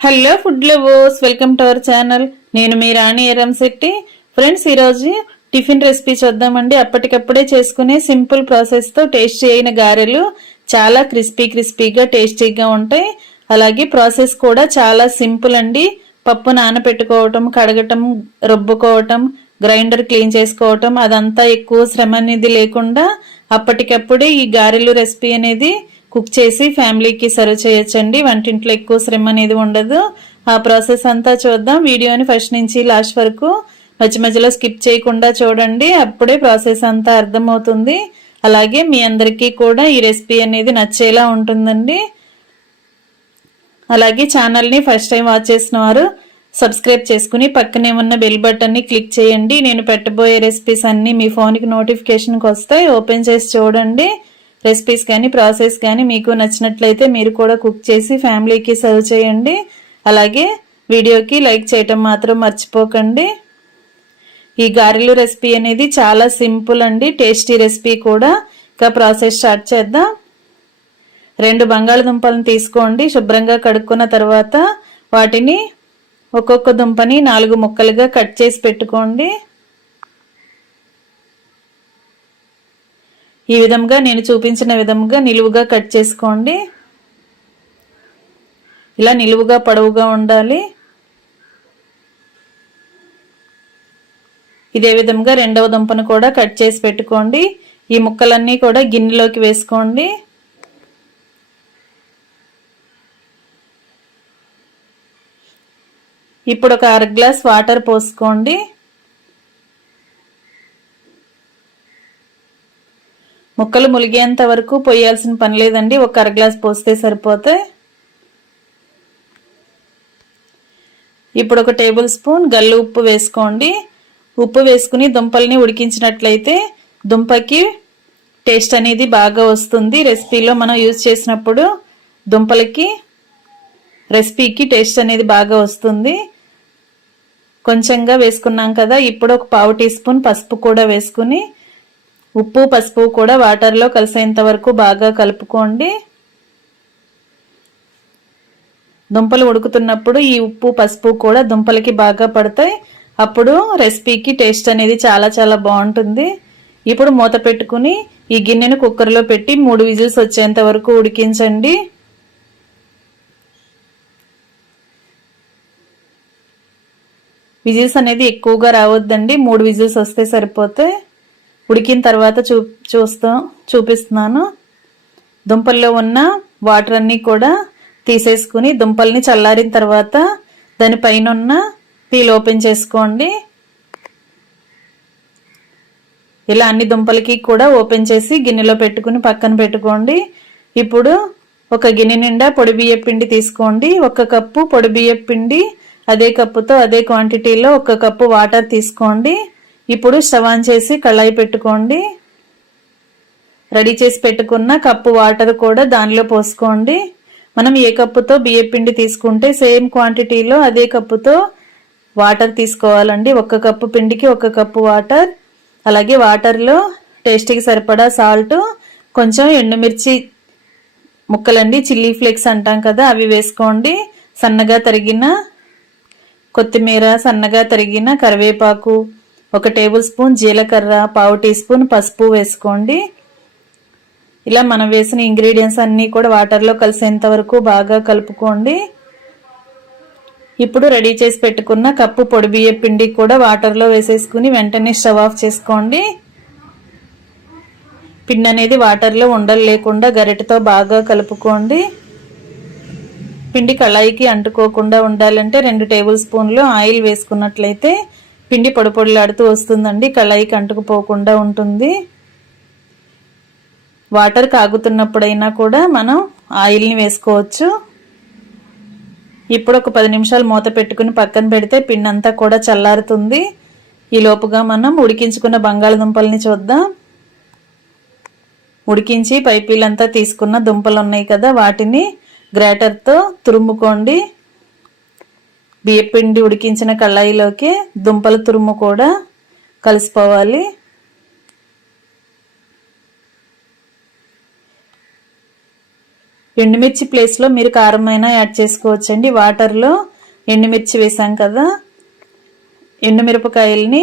Hello food lovers, welcome to our channel. నేను మీ రాణి Eramsetti. Friends, ఈరోజు tiffin recipe చూద్దామండి. అప్పటికప్పుడే చేసుకునే సింపుల్ ప్రాసెస్తో టేస్టీ అయిన గారెలు చాలా క్రిస్పీగా టేస్టీగా ఉంటాయి. అలాగే ప్రాసెస్ కూడా చాలా సింపుల్ అండి. పప్పు నానబెట్టుకోవటం, కడగటం, రుబ్బుకోవటం, గ్రైండర్ క్లీన్ చేసుకోవటం, అదంతా ఎక్కువ శ్రమ అనేది లేకుండా అప్పటికప్పుడే ఈ గారెలు రెసిపీ అనేది కుక్ చేసి ఫ్యామిలీకి సర్వ్ చేయొచ్చండి. వంటింట్లో ఎక్కువ శ్రమ అనేది ఉండదు. ఆ ప్రాసెస్ అంతా చూద్దాం. వీడియోని ఫస్ట్ నుంచి లాస్ట్ వరకు మధ్యలో స్కిప్ చేయకుండా చూడండి. అప్పుడే ప్రాసెస్ అంతా అర్థమవుతుంది. అలాగే మీ అందరికీ కూడా ఈ రెసిపీ అనేది నచ్చేలా ఉంటుందండి. అలాగే ఛానల్ని ఫస్ట్ టైం వాచ్ చేసిన వారు సబ్స్క్రైబ్ చేసుకుని పక్కనే ఉన్న బెల్ బటన్ని క్లిక్ చేయండి. నేను పెట్టబోయే రెసిపీస్ అన్నీ మీ ఫోన్కి నోటిఫికేషన్కి వస్తాయి. ఓపెన్ చేసి చూడండి. రెసిపీస్ కానీ ప్రాసెస్ కానీ మీకు నచ్చినట్లయితే మీరు కూడా కుక్ చేసి ఫ్యామిలీకి సర్వ్ చేయండి. అలాగే వీడియోకి లైక్ చేయటం మాత్రం మర్చిపోకండి. ఈ గారెలు రెసిపీ అనేది చాలా సింపుల్ అండి, టేస్టీ రెసిపీ కూడా. ఇక ప్రాసెస్ స్టార్ట్ చేద్దాం. 2 బంగాళదుంపలను తీసుకోండి. శుభ్రంగా కడుక్కున్న తర్వాత వాటిని ఒక్కొక్క దుంపని 4 ముక్కలుగా కట్ చేసి పెట్టుకోండి. ఈ విధంగా నేను చూపించిన విధంగా నిలువుగా కట్ చేసుకోండి. ఇలా నిలువుగా పొడవుగా ఉండాలి. ఇదే విధంగా రెండవ దుంపను కూడా కట్ చేసి పెట్టుకోండి. ఈ ముక్కలన్నీ కూడా గిన్నెలోకి వేసుకోండి. ఇప్పుడు ఒక 1/2 గ్లాస్ వాటర్ పోసుకోండి. ముక్కలు ములిగేంత వరకు పోయాల్సిన పని లేదండి. ఒక 1/2 గ్లాస్ పోస్తే సరిపోతాయి. ఇప్పుడు ఒక టేబుల్ స్పూన్ గల్లు ఉప్పు వేసుకోండి. ఉప్పు వేసుకుని దుంపల్ని ఉడికించినట్లయితే దుంపకి టేస్ట్ అనేది బాగా వస్తుంది. రెసిపీలో మనం యూజ్ చేసినప్పుడు దుంపలకి రెసిపీకి టేస్ట్ అనేది బాగా వస్తుంది. కొంచెంగా వేసుకున్నాం కదా. ఇప్పుడు ఒక 1/2 టీ స్పూన్ పసుపు కూడా వేసుకుని ఉప్పు పసుపు కూడా వాటర్లో కలిసేంత వరకు బాగా కలుపుకోండి. దుంపలు ఉడుకుతున్నప్పుడు ఈ ఉప్పు పసుపు కూడా దుంపలకి బాగా పడతాయి. అప్పుడు రెసిపీకి టేస్ట్ అనేది చాలా బాగుంటుంది. ఇప్పుడు మూత పెట్టుకుని ఈ గిన్నెను కుక్కర్లో పెట్టి 3 విజిల్స్ వచ్చేంత వరకు ఉడికించండి. విజిల్స్ అనేది ఎక్కువగా రావద్దండి. 3 విజిల్స్ వస్తే సరిపోతాయి. ఉడికిన తర్వాత చూపిస్తున్నాను. దుంపల్లో ఉన్న వాటర్ అన్నీ కూడా తీసేసుకుని దుంపల్ని చల్లారిన తర్వాత దానిపైన ఉన్న పీల్ ఓపెన్ చేసుకోండి. ఇలా అన్ని దుంపలకి కూడా ఓపెన్ చేసి గిన్నెలో పెట్టుకుని పక్కన పెట్టుకోండి. ఇప్పుడు ఒక గిన్నె నిండా పొడి బియ్యం పిండి తీసుకోండి. 1 కప్పు పొడి బియ్యం పిండి, అదే కప్పుతో అదే క్వాంటిటీలో 1 కప్పు వాటర్ తీసుకోండి. ఇప్పుడు స్టవ్ ఆన్ చేసి కళాయి పెట్టుకోండి. రెడీ చేసి పెట్టుకున్న కప్పు వాటర్ కూడా దానిలో పోసుకోండి. మనం ఏ కప్పుతో బియ్యం పిండి తీసుకుంటే సేమ్ క్వాంటిటీలో అదే కప్పుతో వాటర్ తీసుకోవాలండి. 1 కప్పు పిండికి 1 కప్పు వాటర్. అలాగే వాటర్లో టేస్ట్కి సరిపడా సాల్ట్, కొంచెం ఎండుమిర్చి ముక్కలండి, చిల్లీ ఫ్లేక్స్ అంటాం కదా, అవి వేసుకోండి. సన్నగా తరిగిన కొత్తిమీర, సన్నగా తరిగిన కరివేపాకు, 1 టేబుల్ స్పూన్ జీలకర్ర, 1/2 టీ స్పూన్ పసుపు వేసుకోండి. ఇలా మనం వేసిన ఇంగ్రీడియంట్స్ అన్నీ కూడా వాటర్లో కలిసేంత వరకు బాగా కలుపుకోండి. ఇప్పుడు రెడీ చేసి పెట్టుకున్న కప్పు పొడి బియ్యం పిండి కూడా వాటర్లో వేసేసుకుని వెంటనే స్టవ్ ఆఫ్ చేసుకోండి. పిండి అనేది వాటర్లో ఉండలు లేకుండా గరిటెతో బాగా కలుపుకోండి. పిండి కళాయికి అంటుకోకుండా ఉండాలంటే 2 టేబుల్ స్పూన్లు ఆయిల్ వేసుకున్నట్లయితే పిండి పొడి పొడిలాడుతూ వస్తుందండి. కళాయికి అంటుకుపోకుండా ఉంటుంది. వాటర్ కాగుతున్నప్పుడైనా కూడా మనం ఆయిల్ని వేసుకోవచ్చు. ఇప్పుడు ఒక 10 నిమిషాలు మూత పెట్టుకుని పక్కన పెడితే పిండి అంతా కూడా చల్లారుతుంది. ఈ లోపుగా మనం ఉడికించుకున్న బంగాళదుంపల్ని చూద్దాం. ఉడికించి పైపీలంతా తీసుకున్న దుంపలు ఉన్నాయి కదా, వాటిని గ్రేటర్తో తురుముకోండి. బియ్యపిండి ఉడికించిన కళాయిలోకి దుంపల తురుము కూడా కలిసిపోవాలి. ఎండుమిర్చి ప్లేస్లో మీరు కారం అయినా యాడ్ చేసుకోవచ్చండి. వాటర్లో ఎండుమిర్చి వేసాం కదా, ఎండుమిరపకాయల్ని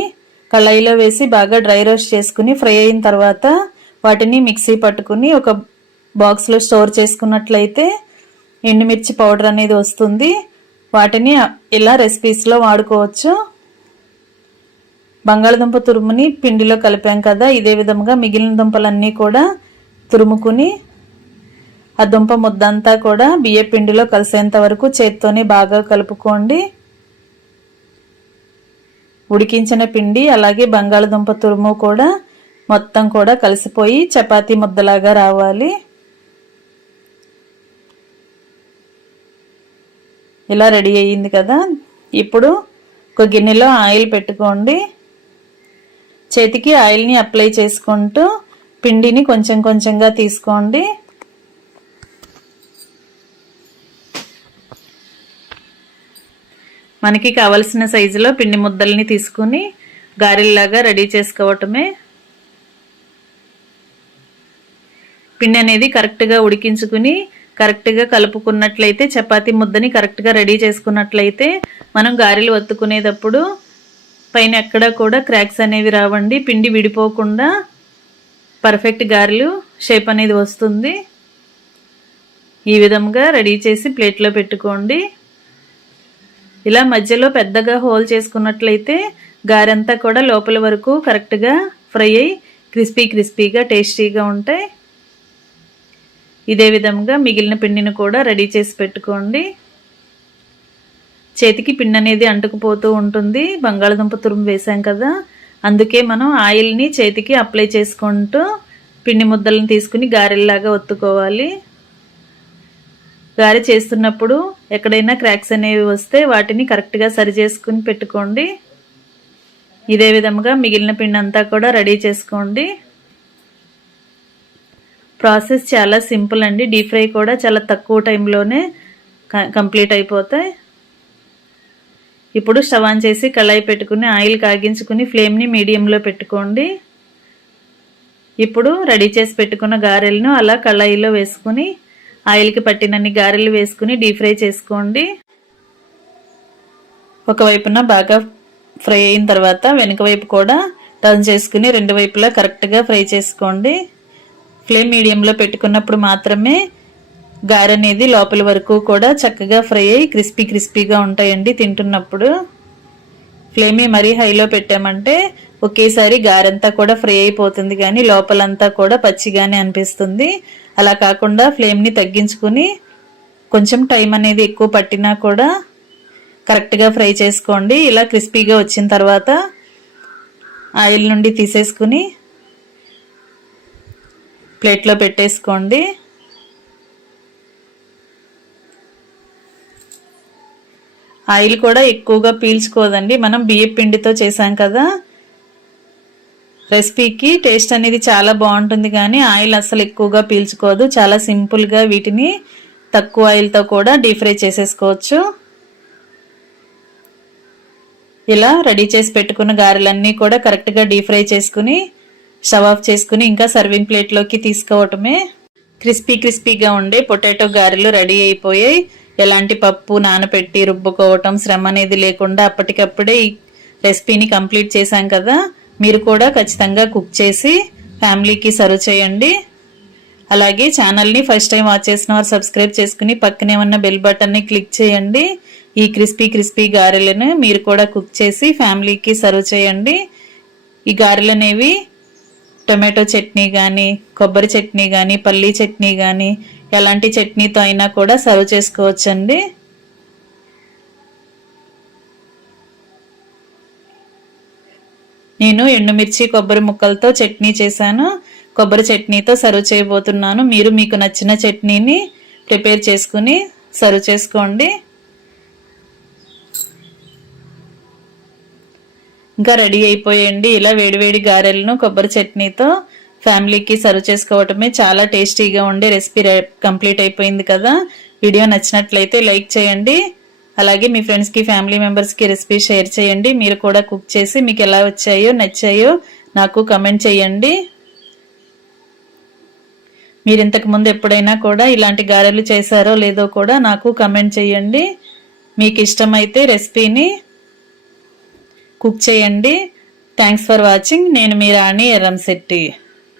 కళాయిలో వేసి బాగా డ్రై రోస్ట్ చేసుకుని ఫ్రై అయిన తర్వాత వాటిని మిక్సీ పట్టుకుని ఒక బాక్స్లో స్టోర్ చేసుకున్నట్లయితే ఎండుమిర్చి పౌడర్ అనేది వస్తుంది. వాటిని ఇలా రెసిపీస్లో వాడుకోవచ్చు. బంగాళదుంప తురుముని పిండిలో కలిపాం కదా, ఇదే విధంగా మిగిలిన దుంపలన్నీ కూడా తురుముకుని ఆ దుంప ముద్దంతా కూడా బియ్య పిండిలో కలిసేంత వరకు చేత్తోనే బాగా కలుపుకోండి. ఉడికించిన పిండి అలాగే బంగాళదుంప తురుము కూడా మొత్తం కూడా కలిసిపోయి చపాతీ ముద్దలాగా రావాలి. ఇలా రెడీ అయ్యింది కదా. ఇప్పుడు ఒక గిన్నెలో ఆయిల్ పెట్టుకోండి. చేతికి ఆయిల్ని అప్లై చేసుకుంటూ పిండిని కొంచెం కొంచెంగా తీసుకోండి. మనకి కావలసిన సైజులో పిండి ముద్దల్ని తీసుకుని గారెల్లాగా రెడీ చేసుకోవటమే. పిండి అనేది కరెక్ట్గా ఉడికించుకుని కరెక్ట్గా కలుపుకున్నట్లయితే చపాతీ ముద్దని కరెక్ట్గా రెడీ చేసుకున్నట్లయితే మనం గారెలు ఒత్తుకునేటప్పుడు పైన ఎక్కడ కూడా క్రాక్స్ అనేవి రావండి. పిండి విడిపోకుండా పర్ఫెక్ట్ గారెలు షేప్ అనేది వస్తుంది. ఈ విధంగా రెడీ చేసి ప్లేట్లో పెట్టుకోండి. ఇలా మధ్యలో పెద్దగా హోల్ చేసుకున్నట్లయితే గారెంతా కూడా లోపల వరకు కరెక్ట్గా ఫ్రై అయ్యి క్రిస్పీగా టేస్టీగా ఉంటాయి. ఇదే విధంగా మిగిలిన పిండిని కూడా రెడీ చేసి పెట్టుకోండి. చేతికి పిండి అనేది అంటుకుపోతూ ఉంటుంది, బంగాళదుంప తురుము వేసాం కదా, అందుకే మనం ఆయిల్ని చేతికి అప్లై చేసుకుంటూ పిండి ముద్దలను తీసుకుని గారెల్లాగా ఒత్తుకోవాలి. గారె చేస్తున్నప్పుడు ఎక్కడైనా క్రాక్స్ అనేవి వస్తే వాటిని కరెక్ట్గా సరి చేసుకుని పెట్టుకోండి. ఇదే విధంగా మిగిలిన పిండి అంతా కూడా రెడీ చేసుకోండి. ప్రాసెస్ చాలా సింపుల్ అండి. డీప్ ఫ్రై కూడా చాలా తక్కువ టైంలోనే కంప్లీట్ అయిపోతాయి. ఇప్పుడు స్టవ్ ఆన్ చేసి కళాయి పెట్టుకుని ఆయిల్ కాగించుకుని ఫ్లేమ్ని మీడియంలో పెట్టుకోండి. ఇప్పుడు రెడీ చేసి పెట్టుకున్న గారెలను అలా కళాయిలో వేసుకుని ఆయిల్కి పట్టినన్ని గారెలు వేసుకుని డీప్ ఫ్రై చేసుకోండి. ఒకవైపున బాగా ఫ్రై అయిన తర్వాత వెనుక వైపు కూడా టర్న్ చేసుకుని రెండు వైపులా కరెక్ట్గా ఫ్రై చేసుకోండి. ఫ్లేమ్ మీడియంలో పెట్టుకున్నప్పుడు మాత్రమే గారె అనేది లోపల వరకు కూడా చక్కగా ఫ్రై అయ్యి క్రిస్పీగా ఉంటాయండి తింటున్నప్పుడు. ఫ్లేమ్ మరీ హైలో పెట్టామంటే ఒకేసారి గారెంతా కూడా ఫ్రై అయిపోతుంది, కానీ లోపలంతా కూడా పచ్చిగానే అనిపిస్తుంది. అలా కాకుండా ఫ్లేమ్ని తగ్గించుకుని కొంచెం టైం అనేది ఎక్కువ పట్టినా కూడా కరెక్ట్గా ఫ్రై చేసుకోండి. ఇలా క్రిస్పీగా వచ్చిన తర్వాత ఆయిల్ నుండి తీసేసుకుని ప్లేట్లో పెట్టేసుకోండి. ఆయిల్ కూడా ఎక్కువగా పీల్చుకోదండి. మనం బియ్యం పిండితో చేసాం కదా, రెసిపీకి టేస్ట్ అనేది చాలా బాగుంటుంది, కానీ ఆయిల్ అసలు ఎక్కువగా పీల్చుకోదు. చాలా సింపుల్గా వీటిని తక్కువ ఆయిల్తో కూడా డీప్ ఫ్రై చేసేసుకోవచ్చు. ఇలా రెడీ చేసి పెట్టుకున్న గారెలన్నీ కూడా కరెక్ట్గా డీప్ ఫ్రై చేసుకుని స్టవ్ ఆఫ్ చేసుకుని ఇంకా సర్వింగ్ ప్లేట్లోకి తీసుకోవటమే. క్రిస్పీగా ఉండే పొటాటో గారెలు రెడీ అయిపోయాయి. ఎలాంటి పప్పు నానబెట్టి రుబ్బుకోవటం శ్రమ అనేది లేకుండా అప్పటికప్పుడే ఈ రెసిపీని కంప్లీట్ చేశాం కదా. మీరు కూడా ఖచ్చితంగా కుక్ చేసి ఫ్యామిలీకి సర్వ్ చేయండి. అలాగే ఛానల్ని ఫస్ట్ టైం వాచ్ చేసిన వారు సబ్స్క్రైబ్ చేసుకుని పక్కనే ఉన్న బెల్ బటన్ని క్లిక్ చేయండి. ఈ క్రిస్పీ గారెలను మీరు కూడా కుక్ చేసి ఫ్యామిలీకి సర్వ్ చేయండి. ఈ గారెలు అనేవి టొమాటో చట్నీ కానీ, కొబ్బరి చట్నీ కానీ, పల్లీ చట్నీ కానీ ఎలాంటి చట్నీతో అయినా కూడా సర్వ్ చేసుకోవచ్చండి. నేను ఎండుమిర్చి కొబ్బరి ముక్కలతో చట్నీ చేశాను. కొబ్బరి చట్నీతో సర్వ్ చేయబోతున్నాను. మీరు మీకు నచ్చిన చట్నీని ప్రిపేర్ చేసుకుని సర్వ్ చేసుకోండి. ఇంకా రెడీ అయిపోయండి. ఇలా వేడివేడి గారెలను కొబ్బరి చట్నీతో ఫ్యామిలీకి సర్వ్ చేసుకోవటమే. చాలా టేస్టీగా ఉండే రెసిపీ కంప్లీట్ అయిపోయింది కదా. వీడియో నచ్చినట్లయితే లైక్ చేయండి. అలాగే మీ ఫ్రెండ్స్కి ఫ్యామిలీ మెంబర్స్కి రెసిపీ షేర్ చేయండి. మీరు కూడా కుక్ చేసి మీకు ఎలా వచ్చాయో నచ్చాయో నాకు కమెంట్ చేయండి. మీరు ఇంతకు ముందు ఎప్పుడైనా కూడా ఇలాంటి గారెలు చేశారో లేదో కూడా నాకు కమెంట్ చేయండి. మీకు ఇష్టమైతే రెసిపీని కుక్ చేయండి. Thanks for watching. నేను మీ రాణి ఎర్రంశెట్టి.